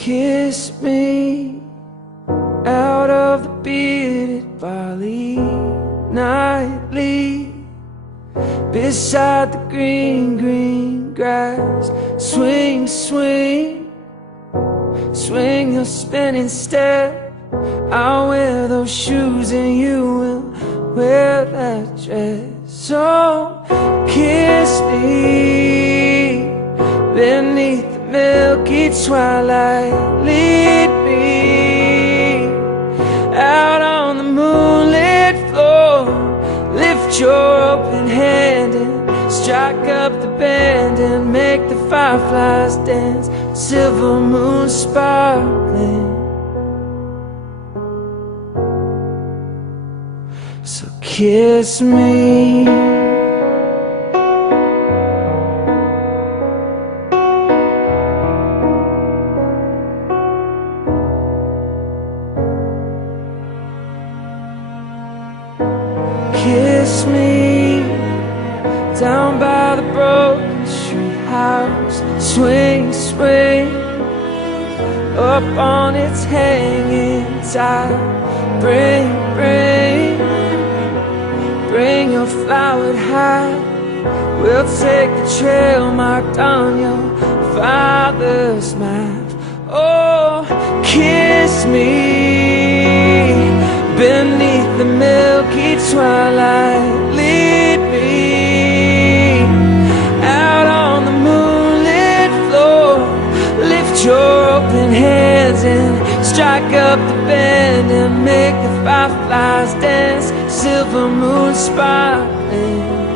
kiss me out of the bearded barley nightly, beside the green, green grass. Swing, swing, swing your spinning step. I'll wear those shoes and you will wear that dress. So kiss me beneath the milky twilight. Lead me out on the moonlit floor. Lift your open hand and strike up the band and make the fireflies dance. Silver moon sparkling. So kiss me. Kiss me down by the broken street house. Swing, swing up on its hanging tide. Bring, bring, bring your flowered hat. We'll take the trail marked on your father's map. Oh, kiss me beneath the milky twilight. Lead me out on the moonlit floor. Lift your open hands and strike up the band and make the fireflies dance. Silver moon sparkling.